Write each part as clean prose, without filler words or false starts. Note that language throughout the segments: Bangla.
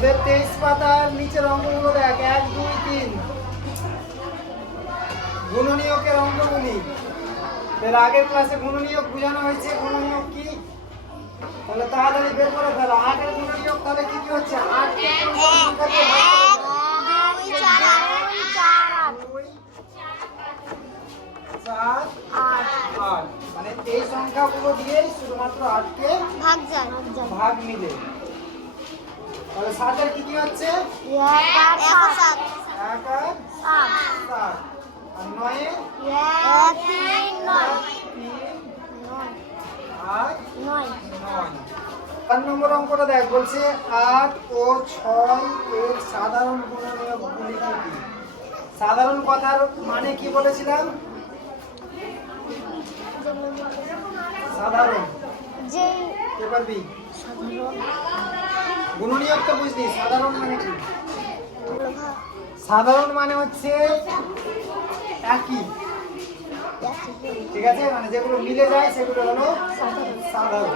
তোদের 23 পাতার নিচের অঙ্কগুলো দেখ, 1 2 3 গুণনীয়কের অঙ্কগুলি। এর আগের ক্লাসে গুণনীয়ক বোঝানো হয়েছে, গুণনীয়ক কি তাহলে তাড়াতাড়ি বের করে ফেলো। 8 এর গুণনীয়ক তাহলে কি কি হচ্ছে? 8 কে কোন সংখ্যা দিয়ে ভাগ করবে? 2 4 8 4 8 মানে এই সংখ্যাগুলো দিয়ে শুধুমাত্র 8 কে ভাগ যায় ভাগ মিলে। তাহলে 7 এর কি কি হচ্ছে? 1 আর 7 1 আর 7 আর 9 এর 1 3 9 আর 9 9। 4 নম্বর অঙ্কটা দেখ, বলছে 8 ও 6 এর সাধারণ গুণনীয়কগুলি কি কি? সাধারণ কথার মানে কি বলেছিলাম? সাধারণ যে কে পারবি? সাধারণ গুণনীয়ক তো বুঝলি, সাধারণ মানে কি? সাধারণ মানে হচ্ছে একই, ঠিক আছে? মানে যেগুলো মিলে যায় সেগুলো হলো সাধারণ।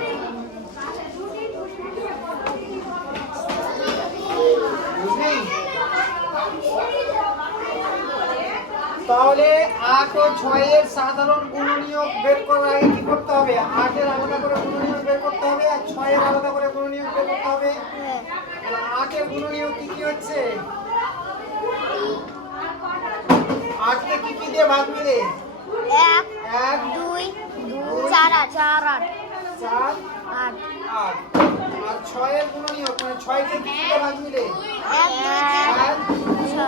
বুঝলি? তাহলে 8 ও 6 এর সাধারণ গুণনীয়ক বের করার আগে কি করতে হবে? 8 এর আলাদা করে গুণনীয়ক বের করতে হবে আর 6 এর আলাদা করে গুণনীয়ক বের করতে হবে। 8 এর গুণনীয়ক কি কি হচ্ছে? 8 কে কি কি দিয়ে ভাগ মিলে? 1 1 2 4 8 4 8 4 8 8 আর 6 এর গুণনীয়ক মানে 6 কে কি কি দিয়ে ভাগ মিলে? 1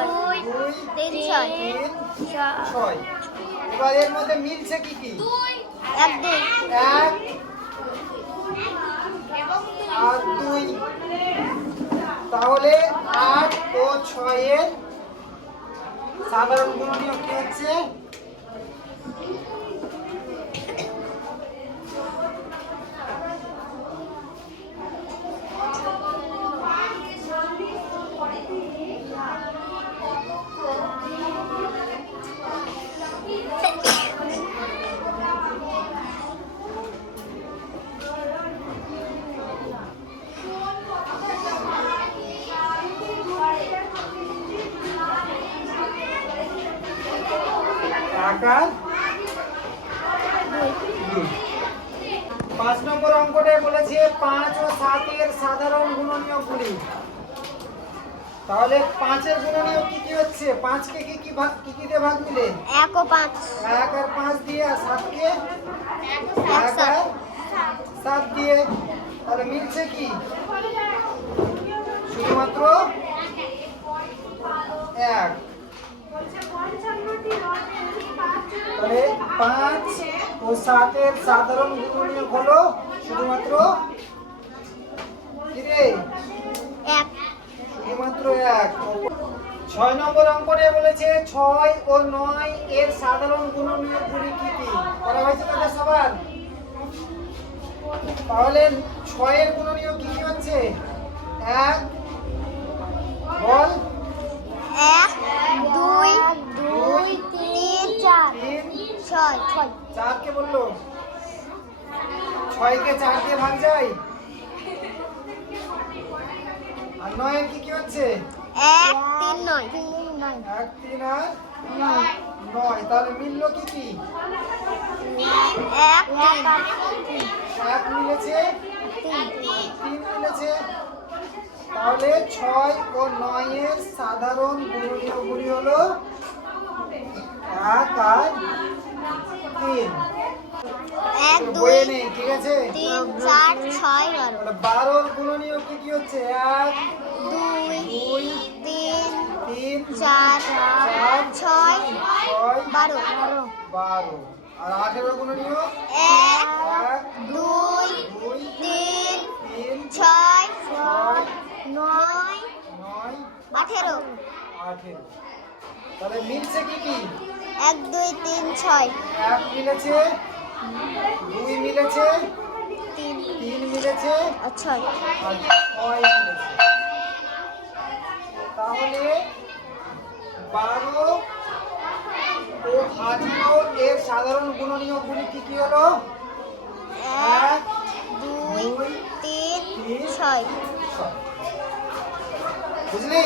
2 3 6 6। এবার এর মধ্যে মিলছে কি কি? 1 2 1 আর 2। তাহলে 8 ও 6 এর সাধারণ গুণনীয়ক কি হচ্ছে? আকার 2। 5 নম্বর অঙ্কটা বলেছে 5 ও 7 এর সাধারণ গুণনীয়কগুলি। তাহলে 5 এর গুণনীয়ক কি কি হচ্ছে? 5 কে কি কি ভাগ কি কি দিয়ে ভাগ মিলে? 1 ও 5 1 আর 5 দিয়ে, আর 7 কে 1 আর 7 দিয়ে। তাহলে মিলছে কি? শুধুমাত্র 1। তাহলে 5 ও 7 এর সাধারণ গুণনীয়ক হলো শুধুমাত্র কি রে? 1 শুধুমাত্র 1। 6 নম্বর অঙ্কটা বলেছে 6 ও 9 এর সাধারণ গুণনীয়কগুলি কি কি? করা হয়েছে তাদের সবার? তাহলে 6 এর গুণনীয়ক কি কি হচ্ছে? 1 বল, 1 2 3 4 6 4 কে বললো? 6 কে 4 দিয়ে ভাগ যায়। আর 9 এর কি কি হচ্ছে? 1 3 9 1 3 আর 9। তাহলে মিললো কি কি? 1 1 মিলেছে, 3 মিলেছে। তাহলে 6 ও 9 এর সাধারণ গুণনীয়কগুলি হলো 1 আর 3। 1 বইয়ে 2 নেই, ঠিক আছে? 3 4 6 তাহলে 12 এর গুণনীয়ক কি কি হচ্ছে? 1 12 2 3 3 4 6 12 12 আর 8 এর গুণনীয়ক 1 1 2 2 3 3 6 6 9 9 18 18। তাহলে মিলছে কি কি? 1 2 3 6 1 মিলেছে, 2 মিলেছে, 3 মিলেছে আর 6 আর 6 মিলেছে। তাহলে 12 ও 18 এর সাধারণ গুণনীয়কগুলি কি কি হলো? 1 2 3 6 বুঝলি?